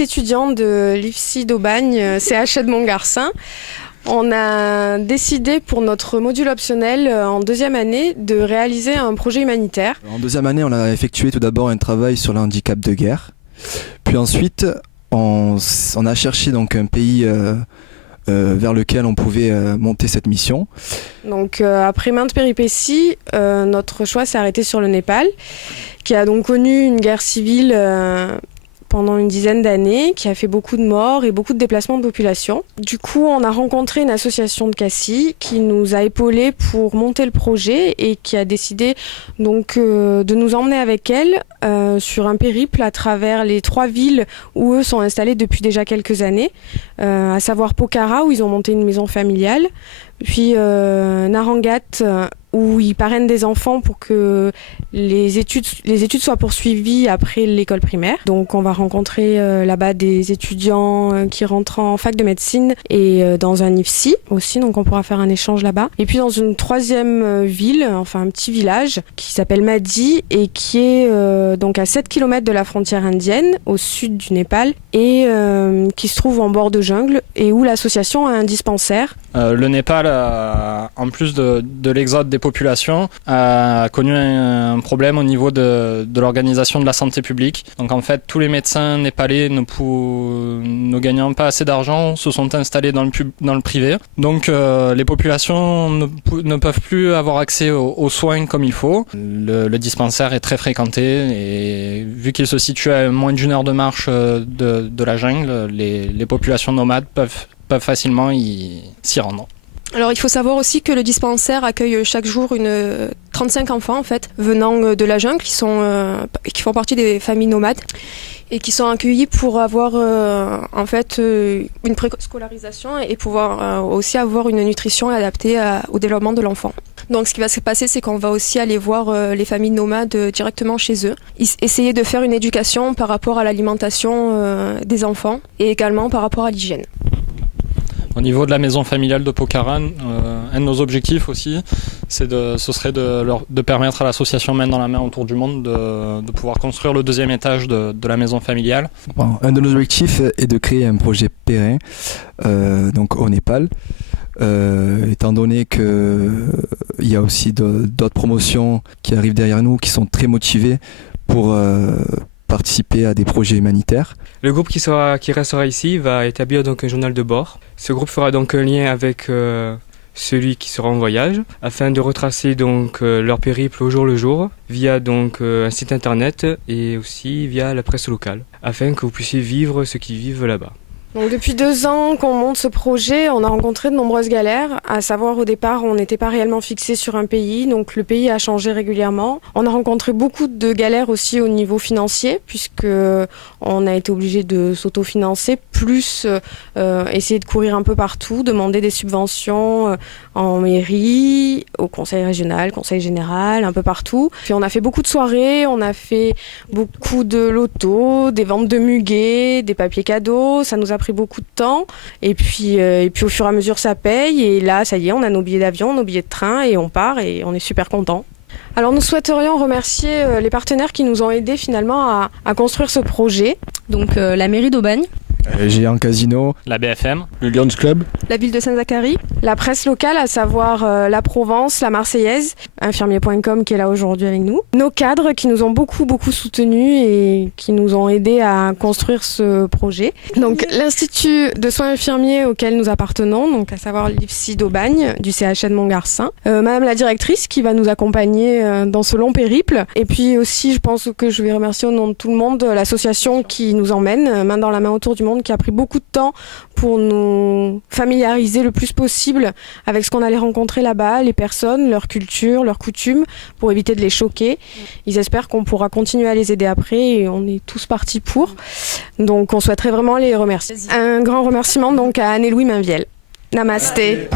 étudiants de l'IFSI d'Aubagne, CHE de Montgarcin. On a décidé pour notre module optionnel en deuxième année de réaliser un projet humanitaire. En deuxième année, on a effectué tout d'abord un travail sur le handicap de guerre. Puis ensuite, on a cherché donc un pays vers lequel on pouvait monter cette mission. Donc après maintes péripéties, notre choix s'est arrêté sur le Népal, qui a donc connu une guerre civile pendant une dizaine d'années, qui a fait beaucoup de morts et beaucoup de déplacements de population. Du coup, on a rencontré une association de Cassis qui nous a épaulés pour monter le projet et qui a décidé donc de nous emmener avec elle sur un périple à travers les 3 villes où eux sont installés depuis déjà quelques années, à savoir Pokhara où ils ont monté une maison familiale, puis Narangat où ils parrainent des enfants pour que les études soient poursuivies après l'école primaire. Donc on va rencontrer là-bas des étudiants qui rentrent en fac de médecine et dans un IFSI aussi, donc on pourra faire un échange là-bas. Et puis dans une 3e ville, enfin un petit village qui s'appelle Madi et qui est donc à 7 km de la frontière indienne, au sud du Népal, et qui se trouve en bord de jungle et où l'association a un dispensaire. Le Népal, en plus de l'exode des populations, a connu un problème au niveau de l'organisation de la santé publique. Donc en fait, tous les médecins népalais ne gagnant pas assez d'argent se sont installés dans le privé. Donc les populations ne peuvent plus avoir accès aux soins comme il faut. Le dispensaire est très fréquenté et vu qu'il se situe à moins d'une heure de marche de la jungle, les populations nomades peuvent facilement s'y rendre. Alors il faut savoir aussi que le dispensaire accueille chaque jour 35 enfants en fait, venant de la jungle qui font partie des familles nomades et qui sont accueillis pour avoir une préscolarisation et pouvoir aussi avoir une nutrition adaptée au développement de l'enfant. Donc ce qui va se passer, c'est qu'on va aussi aller voir les familles nomades directement chez eux, essayer de faire une éducation par rapport à l'alimentation des enfants et également par rapport à l'hygiène. Au niveau de la maison familiale de Pokhara, un de nos objectifs aussi, ce serait de permettre à l'association Main dans la main autour du monde de pouvoir construire le 2e étage de la maison familiale. Bon, un de nos objectifs est de créer un projet pérenne donc au Népal. Étant donné qu'il y a aussi d'autres promotions qui arrivent derrière nous, qui sont très motivées pour participer à des projets humanitaires. Le groupe qui restera ici va établir donc un journal de bord. Ce groupe fera donc un lien avec celui qui sera en voyage afin de retracer donc leur périple au jour le jour via donc un site internet et aussi via la presse locale afin que vous puissiez vivre ce qu'ils vivent là-bas. Donc depuis 2 ans qu'on monte ce projet, on a rencontré de nombreuses galères. À savoir, au départ, on n'était pas réellement fixé sur un pays, donc le pays a changé régulièrement. On a rencontré beaucoup de galères aussi au niveau financier, puisque on a été obligé de s'autofinancer, plus essayer de courir un peu partout, demander des subventions en mairie, au conseil régional, conseil général, un peu partout. Puis on a fait beaucoup de soirées, on a fait beaucoup de lotos, des ventes de muguets, des papiers cadeaux. Ça nous a pris beaucoup de temps et puis au fur et à mesure ça paye et là ça y est, on a nos billets d'avion, nos billets de train et on part et on est super contents. Alors nous souhaiterions remercier les partenaires qui nous ont aidés finalement à construire ce projet. Donc la mairie d'Aubagne, Géant Casino, La BFM, le Lions Club, la ville de Saint-Zacharie, La presse locale, à savoir La Provence, La Marseillaise, infirmier.com qui est là aujourd'hui avec nous. Nos cadres qui nous ont beaucoup soutenus et qui nous ont aidés à construire ce projet. Donc l'Institut de soins infirmiers auquel nous appartenons, donc à savoir l'IFSI d'Aubagne, du CHE de Montgarcin. Madame la directrice qui va nous accompagner dans ce long périple. Et puis aussi, je pense que je vais remercier au nom de tout le monde l'association qui nous emmène, main dans la main autour du monde, qui a pris beaucoup de temps pour nous familiariser le plus possible avec ce qu'on allait rencontrer là-bas, les personnes, leur culture, leurs coutumes, pour éviter de les choquer. Ils espèrent qu'on pourra continuer à les aider après et on est tous partis pour. Donc on souhaiterait vraiment les remercier. Un grand remerciement donc à Anne-Louis Mainviel. Namasté.